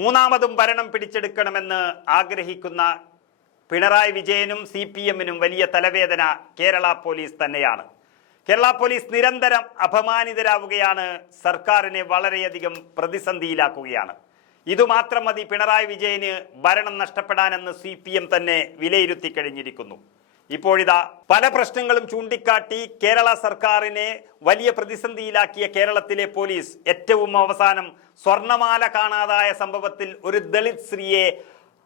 മൂന്നാമതും ഭരണം പിടിച്ചെടുക്കണമെന്ന് ആഗ്രഹിക്കുന്ന പിണറായി വിജയനും CPM-നും വലിയ തലവേദന കേരള പോലീസ് തന്നെയാണ്. കേരള പോലീസ് നിരന്തരം അപമാനിതരാവുകയാണ്, സർക്കാരിനെ വളരെയധികം പ്രതിസന്ധിയിലാക്കുകയാണ്. ഇതുമാത്രം മതി പിണറായി വിജയന് ഭരണം നഷ്ടപ്പെടാനെന്ന് CPM തന്നെ വിലയിരുത്തി കഴിഞ്ഞിരിക്കുന്നു. ഇപ്പോഴിതാ പല പ്രശ്നങ്ങളും ചൂണ്ടിക്കാട്ടി കേരള സർക്കാരിനെ വലിയ പ്രതിസന്ധിയിലാക്കിയ കേരളത്തിലെ പോലീസ് ഏറ്റവും അവസാനം സ്വർണമാല കാണാതായ സംഭവത്തിൽ ഒരു ദളിത് സ്ത്രീയെ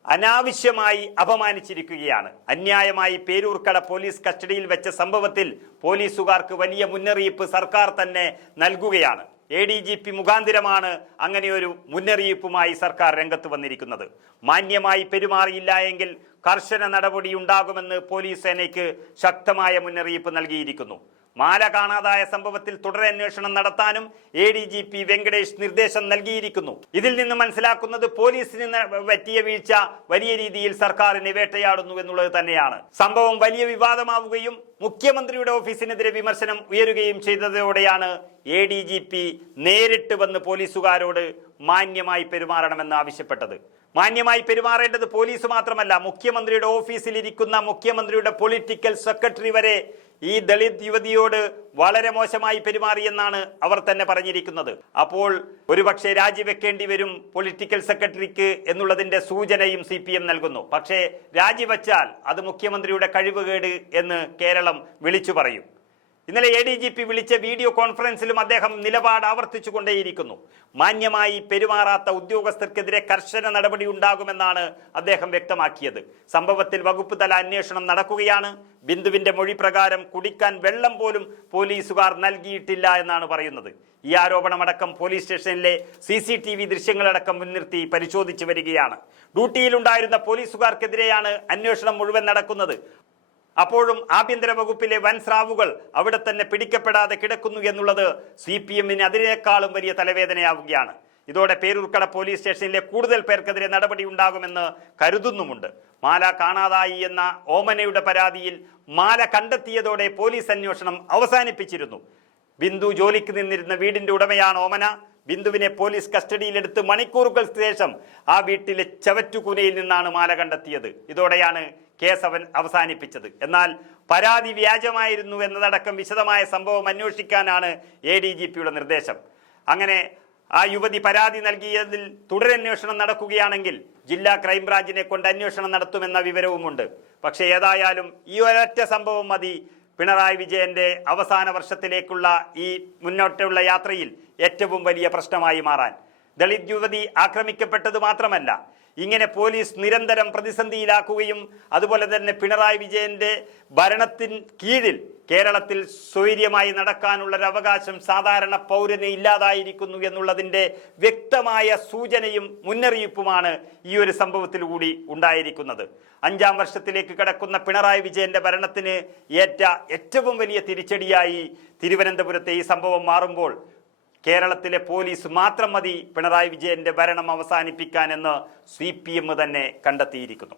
അനാവശ്യമായി അപമാനിച്ചിരിക്കുകയാണ്. അന്യായമായി പേരൂർക്കട പോലീസ് കസ്റ്റഡിയിൽ വെച്ച സംഭവത്തിൽ പോലീസുകാർക്ക് വലിയ മുന്നറിയിപ്പ് സർക്കാർ തന്നെ നൽകുകയാണ്. ADGP മുഖാന്തിരമാണ് അങ്ങനെയൊരു മുന്നറിയിപ്പുമായി സർക്കാർ രംഗത്ത് വന്നിരിക്കുന്നത്. മാന്യമായി പെരുമാറിയില്ല എങ്കിൽ കർശന നടപടി ഉണ്ടാകുമെന്ന് പോലീസ് സേനയ്ക്ക് ശക്തമായ മുന്നറിയിപ്പ് നൽകിയിരിക്കുന്നു. മാല കാണാതായ സംഭവത്തിൽ തുടരന്വേഷണം നടത്താനും ADGP വെങ്കടേഷ് നിർദ്ദേശം നൽകിയിരിക്കുന്നു. ഇതിൽ നിന്ന് മനസ്സിലാക്കുന്നത് പോലീസിന് പറ്റിയ വീഴ്ച വലിയ രീതിയിൽ സർക്കാരിനെ വേട്ടയാടുന്നു എന്നുള്ളത് തന്നെയാണ്. സംഭവം വലിയ വിവാദമാവുകയും മുഖ്യമന്ത്രിയുടെ ഓഫീസിനെതിരെ വിമർശനം ഉയരുകയും ചെയ്തതോടെയാണ് ADGP നേരിട്ട് വന്ന് പോലീസുകാരോട് മാന്യമായി പെരുമാറണമെന്ന് ആവശ്യപ്പെട്ടത്. മാന്യമായി പെരുമാറേണ്ടത് പോലീസ് മാത്രമല്ല, മുഖ്യമന്ത്രിയുടെ ഓഫീസിലിരിക്കുന്ന മുഖ്യമന്ത്രിയുടെ പൊളിറ്റിക്കൽ സെക്രട്ടറി വരെ ഈ ദളിത് യുവതിയോട് വളരെ മോശമായി പെരുമാറിയെന്നാണ് അവർ തന്നെ പറഞ്ഞിരിക്കുന്നത്. അപ്പോൾ ഒരുപക്ഷെ രാജിവെക്കേണ്ടി വരും പൊളിറ്റിക്കൽ സെക്രട്ടറിക്ക് എന്നുള്ളതിന്റെ സൂചനയും CPM നൽകുന്നു. പക്ഷേ രാജിവെച്ചാൽ അത് മുഖ്യമന്ത്രിയുടെ കഴിവുകേട് എന്ന് കേരളം വിളിച്ചു പറയും. ഇന്നലെ ADGP വിളിച്ച വീഡിയോ കോൺഫറൻസിലും അദ്ദേഹം നിലപാട് ആവർത്തിച്ചുകൊണ്ടേയിരിക്കുന്നു. മാന്യമായി പെരുമാറാത്ത ഉദ്യോഗസ്ഥർക്കെതിരെ കർശന നടപടി ഉണ്ടാകുമെന്നാണ് അദ്ദേഹം വ്യക്തമാക്കിയത്. സംഭവത്തിൽ വകുപ്പ് തല അന്വേഷണം നടക്കുകയാണ്. ബിന്ദുവിന്റെ മൊഴി പ്രകാരം കുടിക്കാൻ വെള്ളം പോലും പോലീസുകാർ നൽകിയിട്ടില്ല എന്നാണ് പറയുന്നത്. ഈ ആരോപണമടക്കം പോലീസ് സ്റ്റേഷനിലെ CCTV ദൃശ്യങ്ങളടക്കം മുൻനിർത്തി പരിശോധിച്ചു വരികയാണ്. ഡ്യൂട്ടിയിലുണ്ടായിരുന്ന പോലീസുകാർക്കെതിരെയാണ് അന്വേഷണം മുഴുവൻ നടക്കുന്നത്. അപ്പോഴും ആഭ്യന്തര വകുപ്പിലെ വൻ സ്രാവുകൾ അവിടെ തന്നെ പിടിക്കപ്പെടാതെ കിടക്കുന്നു എന്നുള്ളത് CPM-ന് അതിനേക്കാളും വലിയ തലവേദനയാവുകയാണ്. ഇതോടെ പേരൂർക്കട പോലീസ് സ്റ്റേഷനിലെ കൂടുതൽ പേർക്കെതിരെ നടപടി ഉണ്ടാകുമെന്ന് കരുതുന്നുമുണ്ട്. മാല കാണാതായി എന്ന ഓമനയുടെ പരാതിയിൽ മാല കണ്ടെത്തിയതോടെ പോലീസ് അന്വേഷണം അവസാനിപ്പിച്ചിരുന്നു. ബിന്ദു ജോലിക്ക് നിന്നിരുന്ന വീടിന്റെ ഉടമയാണ് ഓമന. ബിന്ദുവിനെ പോലീസ് കസ്റ്റഡിയിലെടുത്ത് മണിക്കൂറുകൾക്ക് ശേഷം ആ വീട്ടിലെ ചവറ്റുകുനയിൽ നിന്നാണ് മാല കണ്ടെത്തിയത്. ഇതോടെയാണ് കേസ് അവസാനിപ്പിച്ചത്. എന്നാൽ പരാതി വ്യാജമായിരുന്നു എന്നതടക്കം വിശദമായ സംഭവം അന്വേഷിക്കാനാണ് ADGP-യുടെ നിർദ്ദേശം. അങ്ങനെ ആ യുവതി പരാതി നൽകിയതിൽ തുടരന്വേഷണം നടക്കുകയാണെങ്കിൽ ജില്ലാ ക്രൈംബ്രാഞ്ചിനെ കൊണ്ട് അന്വേഷണം നടത്തുമെന്ന വിവരവുമുണ്ട്. പക്ഷേ ഏതായാലും ഈ ഒരൊറ്റ സംഭവം മതി പിണറായി വിജയന്റെ അവസാന വർഷത്തിലേക്കുള്ള ഈ മുന്നോട്ടുള്ള യാത്രയിൽ ഏറ്റവും വലിയ പ്രശ്നമായി മാറാൻ. ദളിത് യുവതി ആക്രമിക്കപ്പെട്ടത് മാത്രമല്ല, ഇങ്ങനെ പോലീസ് നിരന്തരം പ്രതിസന്ധിയിലാക്കുകയും അതുപോലെ തന്നെ പിണറായി വിജയന്റെ ഭരണത്തിന് കീഴിൽ കേരളത്തിൽ സ്വൈര്യമായി നടക്കാനുള്ളൊരു അവകാശം സാധാരണ പൗരന് ഇല്ലാതായിരിക്കുന്നു എന്നുള്ളതിൻ്റെ വ്യക്തമായ സൂചനയും മുന്നറിയിപ്പുമാണ് ഈ ഒരു സംഭവത്തിലൂടി ഉണ്ടായിരിക്കുന്നത്. 5ാം വർഷത്തിലേക്ക് കടക്കുന്ന പിണറായി വിജയന്റെ ഭരണത്തിന് ഏറ്റ ഏറ്റവും വലിയ തിരിച്ചടിയായി തിരുവനന്തപുരത്തെ ഈ സംഭവം മാറുമ്പോൾ കേരളത്തിലെ പോലീസ് മാത്രം മതി പിണറായി വിജയന്റെ ഭരണം അവസാനിപ്പിക്കാൻ എന്ന് CPM തന്നെ കണ്ടെത്തിയിരിക്കുന്നു.